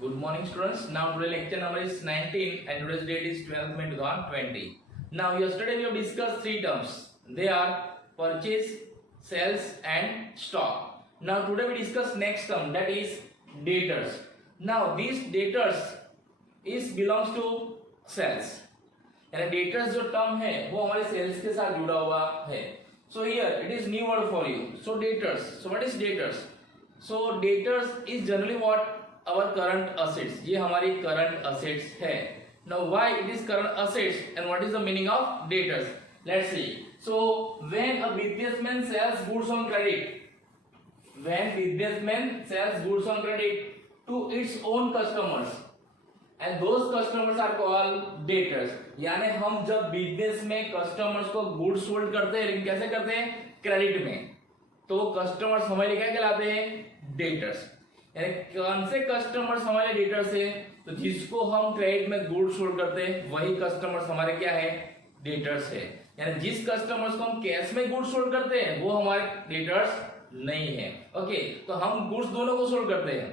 Good morning, students. Now today lecture number is 19 and today's date is 12th May 2020. Now yesterday we have discussed three terms. They are purchase, sales and stock. Now today we discuss next term, that is debtors. Now these debtors is belongs to sales. यानी debtors जो term है वो हमारे sales के साथ जुड़ा हुआ है. So here it is new word for you. So debtors. So what is debtors? So debtors is generally what our current assets. ये हमारी current assets है. Now why it is current assets and what is the meaning of debtors? Let's see. So when a businessman sells goods on credit, when businessman sells goods on credit to its own customers, and those customers are called debtors. यानी हम जब business में customers को goods sold करते हैं, लेकिन कैसे करते हैं? क्रेडिट में. तो कस्टमर्स हमारे क्या कहलाते हैं? डेटर्स. यानी कौन से कस्टमर्स हमारे डेटर्स है? तो जिसको हम क्रेडिट में गुड्स सोल्ड करते हैं वही कस्टमर्स हमारे क्या है? डेटर्स है. यानी जिस कस्टमर्स को हम कैश में गुड्स सोल्ड करते हैं वो हमारे डेटर्स नहीं है. ओके, तो हम गुड्स दोनों को सोल्ड करते हैं,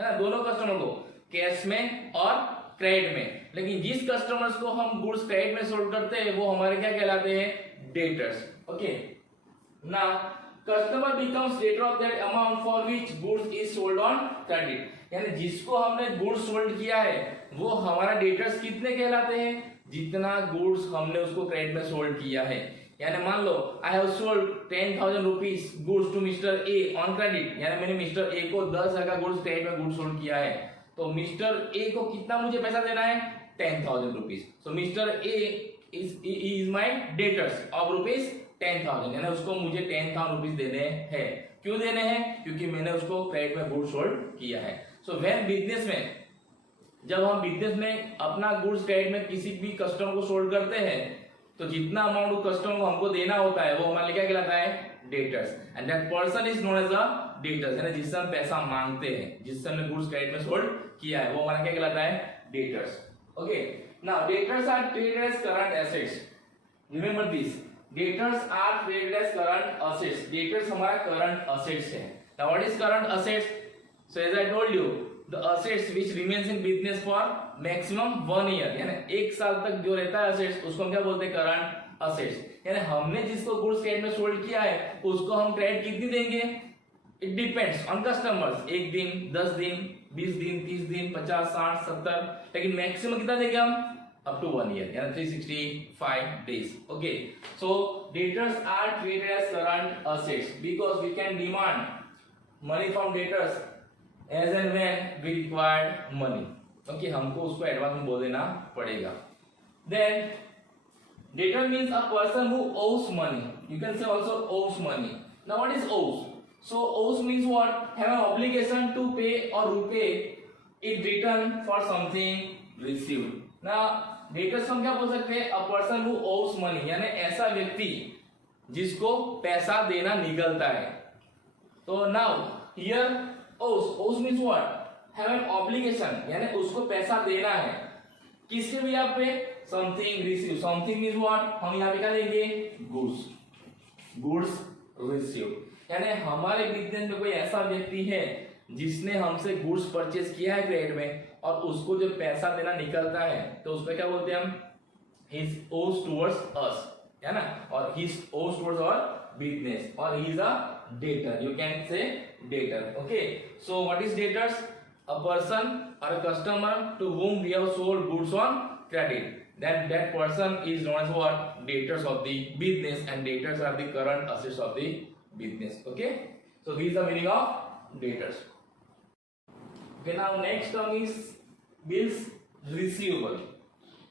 है ना, दोनों कस्टमर को, कैश में और क्रेडिट में. लेकिन जिस कस्टमर्स को हम गुड्स क्रेडिट में सोल्ड करते हैं वो हमारे क्या कहलाते हैं? Debtors. Okay, now customer becomes debtor of that amount for which goods is sold on credit. यानी जिसको हमने गुड्स सोल्ड किया है वो हमारा डेटर्स कितने कहलाते हैं? जितना गुड्स हमने उसको क्रेडिट में सोल्ड किया है. यानी मान लो I have sold 10,000 rupees goods to mister A on credit. यानी मैंने मिस्टर ए को 10,000 का गुड्स क्रेडिट में गुड्स सोल्ड किया है. तो मिस्टर ए को कितना मुझे पैसा देना है? 10,000 rupees. So mister A is my debtors of rupees 10,000. यानी उसको मुझे 10,000 रुपीज देने हैं. क्यों देने हैं? क्योंकि मैंने उसको क्रेडिट में गुड्स सोल्ड किया है. सो व्हेन बिजनेस में, जब हम बिजनेस में अपना गुड्स क्रेडिट में किसी भी कस्टमर को सोल्ड करते हैं तो जितना अमाउंट कस्टमर को हमको देना होता है वो हमारे लिए क्या कहलाता है? Debtors. And that person is known as a debtors. यानी जिससे हम पैसा मांगते हैं, जिससे हमने गुड्स क्रेडिट में सोल्ड किया है वो हमारा क्या कहलाता है? Debtors. Okay, now debtors are treated as current assets. Remember this, debtors are treated as current assets. Debtors हमारा करंट एसेट्स है. Now what is current assets? So as I told you, the assets which remains in business for maximum 1 year. यानी 1 साल तक जो रहता है assets उसको हम क्या बोलते हैं? Current assets. यानी हमने जिसको गुड्स क्रेडिट में सोल्ड किया है उसको हम क्रेडिट कितनी देंगे? It depends on customers. 1 दिन, 10 दिन, 20 दिन, 30 दिन, 50, 60, 70, लेकिन मैक्सिमम कितना देंगे हम? अप टू 1 year, यानी 365 days. Okay, so debtors are treated as current assets because we can demand money from debtors as and when we require money. Okay, हमको उसको एडवांस में बोल देना पड़ेगा. Then debtor means a person who owes money. You can say also owes money. Now what is owes? So owes means what? Have an obligation to pay or repay in return for something received. Now debtors हम क्या बोल सकते हैं? A person who owes money. यानी ऐसा व्यक्ति जिसको पैसा देना निकलता है. तो now here owes means what? Have an obligation. यानी उसको पैसा देना है. किसके भी यहाँ पे? Something receive. Something means what? हम यहाँ पे क्या लेंगे? Goods. Goods received. यानी हमारे बिजनेस में कोई ऐसा व्यक्ति है जिसने हमसे गुड्स परचेज किया है क्रेडिट में और उसको जो पैसा देना निकलता है तो उसको क्या बोलते हैं हम? His owes towards us, है ना? और his owes towards our business, or he is a debtor. You can say debtor. Okay, so what is debtors? A person or a customer to whom we have sold goods on credit. That person is known as what? Debtors of the business, and debtors are the current assets of the business. Okay, so this is the meaning of debtors. Okay, now next term is bills receivable.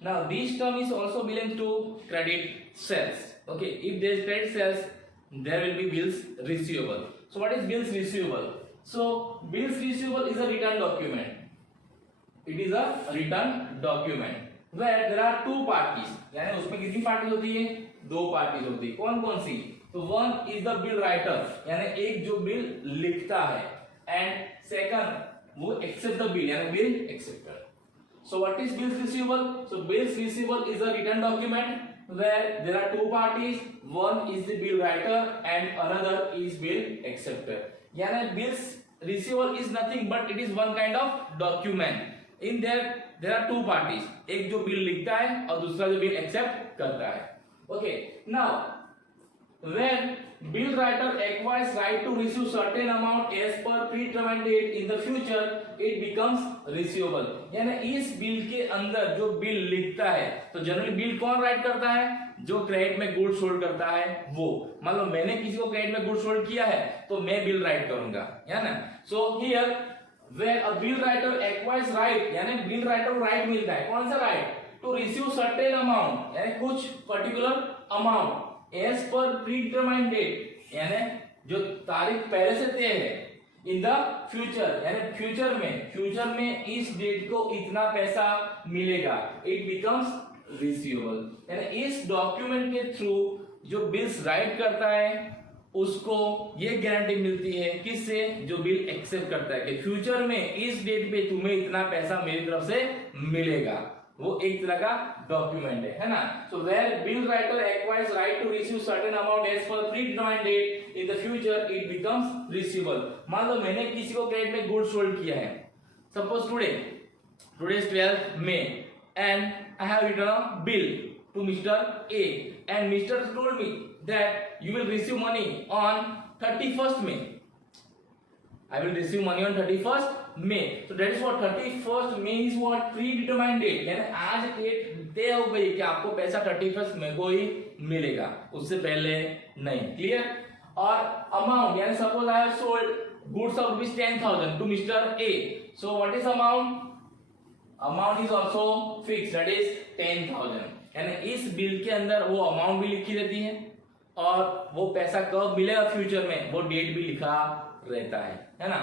Now this term is also belongs to credit sales. Okay, if there is credit sales, there will be bills receivable. So what is bills receivable? So bills receivable is a written document. It is a written document where there are two parties. यानी उसमें कितनी party होती है? 2 parties होती है. कौन कौन सी? तो one is the bill writer, यानी एक जो बिल लिखता है, and second वो accept the bill, यानी bill acceptor. So what is bills receivable? So bills receivable is a written document where there are two parties. One is the bill writer and another is bill acceptor. यानी bills receivable is nothing but it is one kind of document. In there are two parties, एक जो bill लिखता है और दूसरा जो bill accept करता है. Okay, now when bill writer acquires right to receive certain amount as per predetermined date in the future, it becomes receivable. यानी इस बिल के अंदर जो बिल लिखता है, तो जनरली बिल कौन राइट करता है? जो क्रेडिट में गुड्स सोल्ड करता है वो. मान लो मैंने किसी को क्रेडिट में गुड्स सोल्ड किया है तो मैं बिल राइट करूंगा, है ना. So here where a bill writer acquires right, यानी बिल राइटर को राइट मिलता है. कौन सा right? To receive certain amount, यानी कुछ particular amount as per predetermined date, यानी जो तारीख पहले से तय है, इन द फ्यूचर, यानी फ्यूचर में इस डेट को इतना पैसा मिलेगा. It becomes receivable. यानी इस डॉक्यूमेंट के थ्रू जो बिल्स राइट करता है उसको ये गारंटी मिलती है किससे? जो बिल एक्सेप्ट करता है कि फ्यूचर में इस डेट पे तुम्हें इतना पैसा मेरी तरफ से मिलेगा. वो एक तरह का डॉक्यूमेंट है ना. So where bill writer acquires right to receive certain amount as per predetermined date in the future, it becomes receivable. मान लो मैंने किसी को क्रेडिट में गुड्स सोल्ड किया है. Suppose today is 12th May and I have written a bill to Mr. A and Mr. told me that you will receive money on 31st May. I will receive money on 31st May. So that is what 31st May is what predetermined date. यानी आज date तय हो गई कि आपको पैसा 31st May को ही मिलेगा, उससे पहले नहीं. क्लियर? और अमाउंट, यानी suppose I have sold goods of rupees 10,000 to mister A. So what is amount? Amount is also fix, that is 10,000. यानी इस बिल के अंदर वो अमाउंट भी लिखी रहती है और वो पैसा कब मिलेगा फ्यूचर में वो डेट भी लिखा रहता है ना.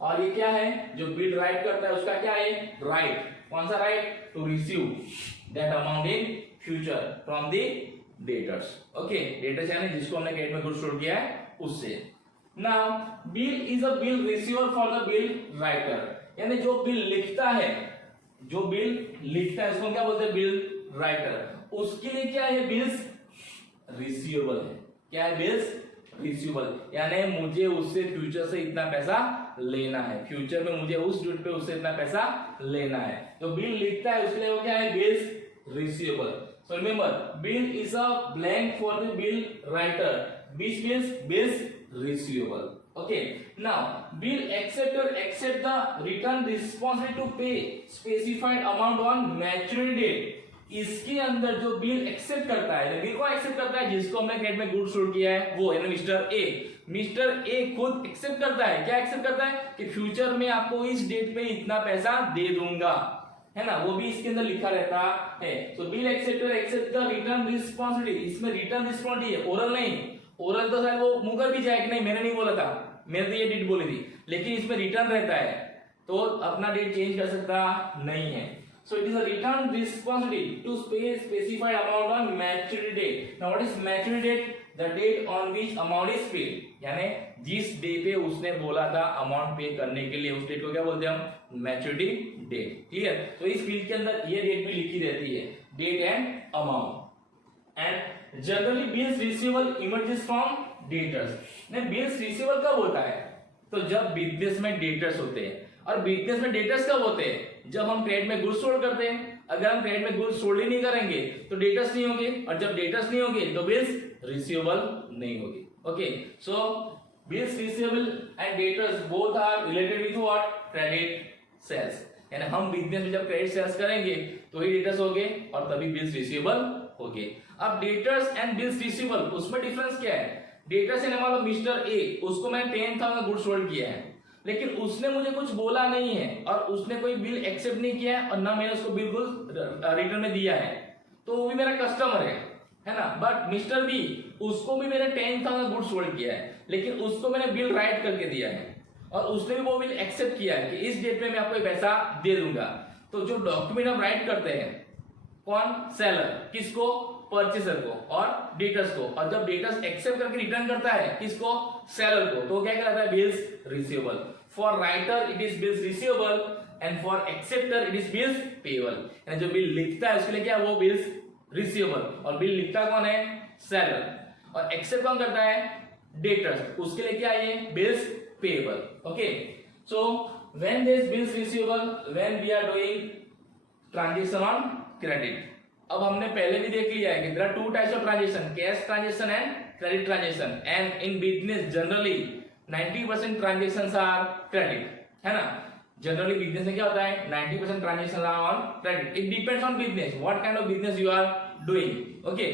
और ये क्या है? जो बिल राइट करता है उसका क्या है? राइट. कौन सा right? To receive that amount in future from the debtors. Okay, debtors यानी जिसको हमने क्रेडिट में गुड्स सोल्ड किया है उससे. Now bill is a bill receiver for the bill writer, यानी जो बिल लिखता है, उसको क्या बोलते हैं? Bill writer. उसके लिए क्या है? बिल्स रिसीवेबल है. क्या है? बिल्स रिसीवेबल, यानी मुझे उससे फ्यूचर से इतना पैसा लेना है, फ्यूचर में मुझे उस डेट पे उससे इतना पैसा लेना है. तो बिल लिखता है उसके लिए वो क्या है? Bills receivable. So remember, bill is a blank for the bill writer which means bills receivable. Okay, now bill acceptor accept the return responsibility to pay specified amount on maturity date. इसके अंदर जो bill accept करता है, bill को accept करता है जिसको हमने क्रेडिट में गुड्स सोल्ड किया है वो, यानी मिस्टर ए खुद एक्सेप्ट करता है. क्या एक्सेप्ट करता है? कि फ्यूचर में आपको इस डेट पे इतना पैसा दे दूंगा, है ना. वो भी इसके अंदर लिखा रहता है. तो bill acceptor accept the return responsibility. इसमें रिटर्न रिस्पॉन्सिबिलिटी है, ओरल नहीं. ओरल तो शायद वो मुकर भी जाए कि नहीं, मैंने नहीं बोला था, मैंने तो ये डेट बोली थी, लेकिन इसमें रिटर्न रहता है तो अपना डेट चेंज कर सकता नहीं है. So it is a return responsibility to pay specified amount on maturity date. Now what is maturity date? The date on which amount is paid. यानी जिस डे पे उसने बोला था अमाउंट पे करने के लिए, उस डेट को क्या बोलते हैं हम? Maturity date. क्लियर? तो इस बिल के अंदर ये डेट भी लिखी रहती है, date and amount. And generally bills receivable emerges from debtors. नहीं, बिल्स रिसीवेबल कब होता है? तो जब बिजनेस में डेटर्स होते हैं. और बिजनेस में डेटर्स कब होते हैं? जब हम क्रेडिट में गुड्स सोल्ड करते हैं. अगर हम क्रेडिट में गुड्स सोल्ड ही नहीं करेंगे तो डेटर्स नहीं होंगे, और जब डेटर्स नहीं होंगे तो बिल्स रिसीवेबल नहीं होगी. Okay, so bills receivable and debtors both are related with what? Credit sales. यानी हम बिजनेस में जब क्रेडिट सेल्स करेंगे तो ही डेटर्स होंगे और तभी बिल्स रिसीवेबल होंगे. अब डेटर्स एंड बिल्स रिसीवेबल, उसमें डिफरेंस क्या है? डेटर्स यानी मान लो मिस्टर ए, उसको मैंने 10,000 गुड्स सोल्ड किया है, लेकिन उसने मुझे कुछ बोला नहीं है और उसने कोई बिल एक्सेप्ट नहीं किया है और ना मैंने उसको बिल्कुल रिटर्न में दिया है, तो वो भी मेरा कस्टमर है ना. बट मिस्टर बी, उसको भी मैंने 10,000 गुड्स सोल्ड किया है, लेकिन उसको मैंने बिल राइट करके दिया है और उसने भी वो बिल एक्सेप्ट किया है कि इस डेट पे मैं आपको पैसा दे दूंगा. तो जो डॉक्यूमेंट हम राइट करते हैं, कौन? सेलर. किसको? परचेसर को और डेटर्स को. और जब डेटर्स एक्सेप्ट करके रिटर्न करता है किसको? सेलर को. तो क्या कहलाता है? Bills receivable. For writer it is bills receivable and for acceptor it is bills payable. यानी जो बिल लिखता है उसके लिए क्या? वो बिल्स रिसीवेबल. और बिल लिखता कौन है? सेलर. और एक्सेप्ट कौन करता है? डेटर्स. उसके लिए क्या है? ये bills payable. Okay, so when this bills receivable, when we are doing transaction on credit. अब हमने पहले भी देख लिया है कि there are two types of transaction, cash transaction and credit transaction, and in business generally 90% transactions are credit, है ना. जनरली बिजनेस में क्या होता है, 90% transaction are on credit. It depends on business, what kind of business you are doing. Okay,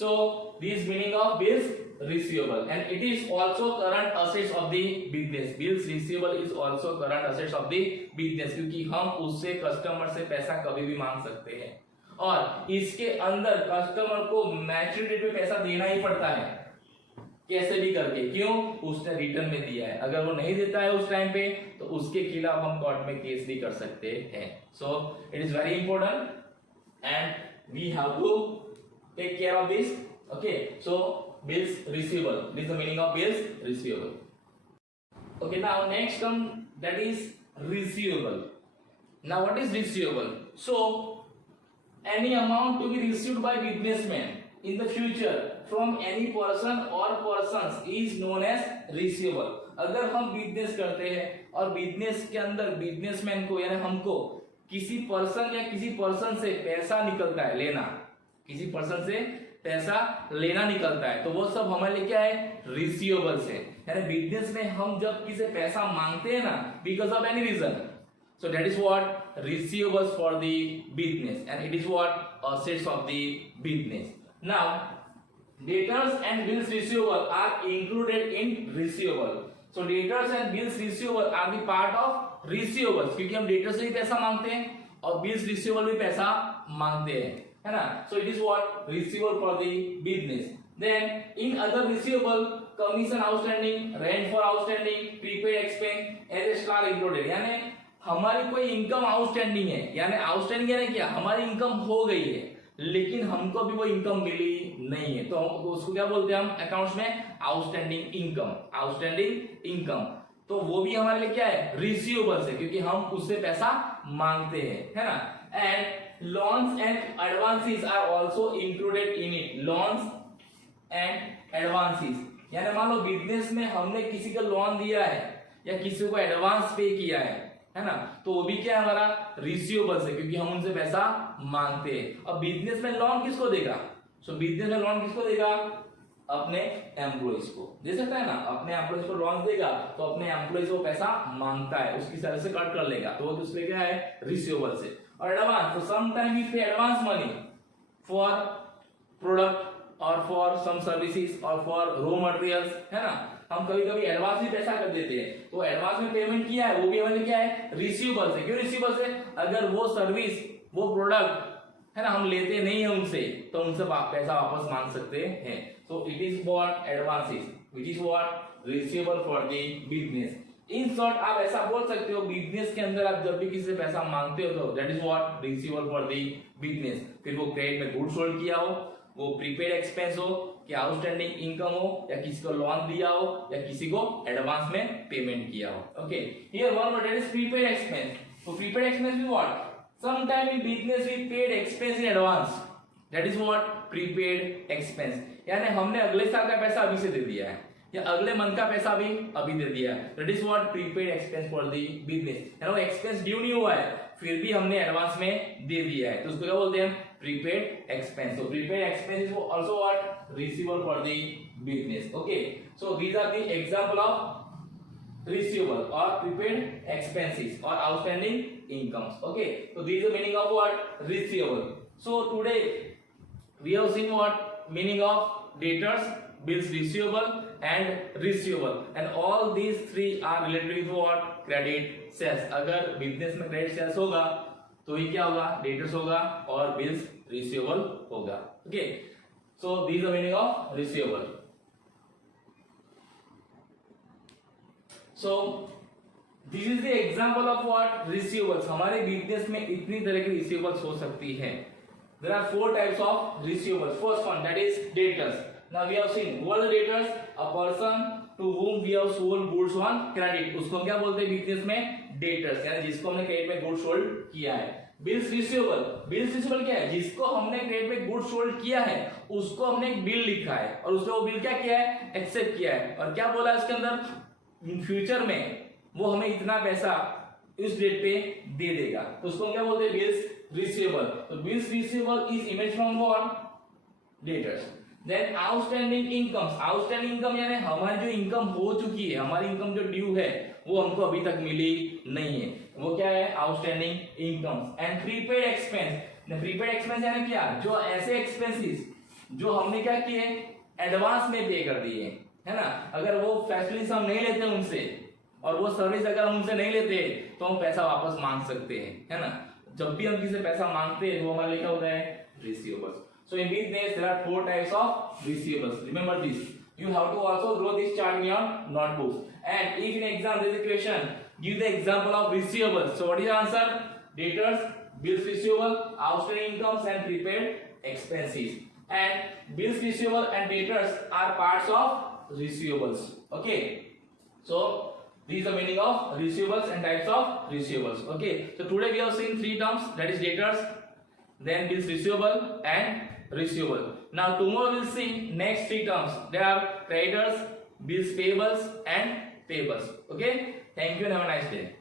so this meaning of bills receivable, and it is also current assets of the business. Bills receivable is also current assets of the business, क्योंकि हम उससे customer से पैसा कभी भी मांग सकते हैं और इसके अंदर कस्टमर को मैच्योरिटी पे पैसा देना ही पड़ता है कैसे भी करके. क्यों? उसने रिटर्न में दिया है. अगर वो नहीं देता है उस टाइम पे तो उसके खिलाफ हम कोर्ट में केस भी कर सकते हैं. So it is very important and we have to take care of this. Okay, so bills receivable, this is the meaning of bills receivable. Okay, now next term, that is receivable. Now what is receivable? So any amount to be received by businessman in the future from any person or persons is known as receivable. अगर हम business करते हैं और business के अंदर businessman को यानी हमको किसी पर्सन या किसी पर्सन से पैसा निकलता है, लेना, किसी पर्सन से पैसा लेना निकलता है, तो वो सब हमारे लिए क्या है, रिसीवेबल्स है. यानी बिजनेस में हम जब किसी पैसा मांगते हैं ना because of any reason, so that is what receivables for the business and it is what assets of the business. Now debtors and bills receivable are included in receivable. So debtors and bills receivable are the part of receivables, क्योंकि हम debtors से भी पैसा मांगते हैं और bills receivable भी पैसा मांगते हैं, है ना. So it is what receivable for the business. Then in other receivable commission outstanding, rent for outstanding, prepaid expense as a star included. यानी हमारी कोई इनकम आउटस्टैंडिंग है, यानी आउटस्टैंडिंग यानी क्या, हमारी इनकम हो गई है लेकिन हमको भी वो इनकम मिली नहीं है, तो उसको क्या बोलते हैं हम अकाउंट्स में, आउटस्टैंडिंग इनकम. आउटस्टैंडिंग इनकम तो वो भी हमारे लिए क्या है, रिसीवेबल्स है, क्योंकि हम उससे पैसा मांगते हैं, है ना. And loans and advances are also included in it. loans and advances यानी मान लो बिजनेस में हमने किसी को लोन दिया है या किसी को एडवांस पे किया है ना, तो वो भी क्या है, हमारा रिसीवेबल्स है, क्योंकि हम उनसे पैसा मांगते हैं. अब बिजनेस में लोन किसको देगा, सो बिजनेस में लोन किसको देगा, अपने एम्प्लॉइज को दे सकता है ना. अपने एम्प्लॉइज को लोन देगा तो अपने एम्प्लॉइज को पैसा मांगता है, उसकी सैलरी से कट कर लेगा, तो वो उसमें क्या है, रिसीवेबल्स है. और एडवांस, तो समटाइम वी पे एडवांस मनी फॉर प्रोडक्ट और फॉर सम सर्विसेज और फॉर रॉ मटेरियल्स, है ना. हम कभी कभी एडवांस भी पैसा कर देते हैं, तो एडवांस में पेमेंट किया है वो भी हमारे क्या है, रिसीवेबल्स है. क्यों रिसीवेबल्स है, अगर वो सर्विस वो प्रोडक्ट है ना हम लेते नहीं है उनसे तो उनसे पैसा वापस मांग सकते हैं. So it is what advances which is what receivable for the business. In short आप ऐसा बोल सकते हो बिजनेस के अंदर आप जब भी किसी से पैसा मांगते हो तो that is what receivable for the business. फिर वो क्रेडिट में गुड्स सोल्ड किया हो, वो प्रीपेड एक्सपेंस हो, कि आउटस्टैंडिंग इनकम हो, या किसी को लोन दिया हो, या किसी को एडवांस में पेमेंट किया हो. Okay, here one word is prepaid expense. तो प्रीपेड एक्सपेंस भी what, sometime in business we paid expense in advance, that is what prepaid expense. यानी हमने अगले साल का पैसा अभी से दे दिया है या अगले मंथ का पैसा भी अभी दे दिया है, that is what prepaid expense for the business. यानी वो एक्सपेंस ड्यू नहीं हुआ है फिर भी हमने एडवांस में दे दिया है, तो उसको क्या बोलते हैं, prepaid expense. So prepaid expense is also what receivable for the business. Okay, so these are the example of receivable or prepaid expenses or outstanding incomes. Okay, so this is the meaning of what, receivable. So today we have seen what meaning of debtors, bills receivable and receivable, and all these three are related with what, credit sales. अगर business में credit sales होगा तो ये क्या होगा, debtors होगा और bills receivable होगा. Okay, so this is the meaning of receivable. So this is the example of what, receivables. हमारे बिजनेस में इतनी तरह की रिसीवेबल्स हो सकती है. There are 4 types of receivables. First one that is debtors. Now we have seen what are debtors, a person to whom we have sold goods on credit, उसको हम क्या बोलते हैं बिजनेस में, डेटर्स, यानी जिसको हमने क्रेडिट में गुड्स सोल्ड किया है. बिल्स रिसीवेबल, बिल्स रिसीवेबल क्या है, जिसको हमने क्रेडिट में गुड्स सोल्ड किया है उसको हमने एक बिल लिखा है और उसने वो बिल क्या किया है, एक्सेप्ट किया है, और क्या बोला इसके अंदर, इन फ्यूचर में वो हमें इतना पैसा इस डेट पे दे देगा, तो उसको हम क्या बोलते हैं, बिल्स रिसीवेबल। तो bills receivable is image from what, debtors. Then outstanding incomes, outstanding income यानी हमारी जो इनकम हो चुकी है, हमारी इनकम जो ड्यू है वो हमको अभी तक मिली नहीं है, वो क्या है, outstanding incomes. And prepaid expense, prepaid expense यानी क्या, जो ऐसे एक्सपेंसेस जो हमने क्या किए, एडवांस में पे कर दिए, है ना। अगर वो फैसिलिटीज हम नहीं लेते उनसे और वो सर्विस अगर हम उनसे नहीं लेते तो हम पैसा वापस मांग सकते हैं, है ना। जब भी हम किसी से पैसा मांगते हैं वो हमारे लिए क्या होता है, receivables. So in these days there are 4 types of receivables. Remember this. You have to also draw this chart in your notebooks. And if in exam there is a question, give the example of receivables. So what is the answer? Debtors, bills receivable, outstanding incomes and prepaid expenses. And bills receivable and debtors are parts of receivables. Okay. So this is the meaning of receivables and types of receivables. Okay. So today we have seen 3 terms, that is debtors, then bills receivable and receivable. Now tomorrow we'll see next 3 terms. They are creditors, bills payables and payables. Okay. Thank you and have a nice day.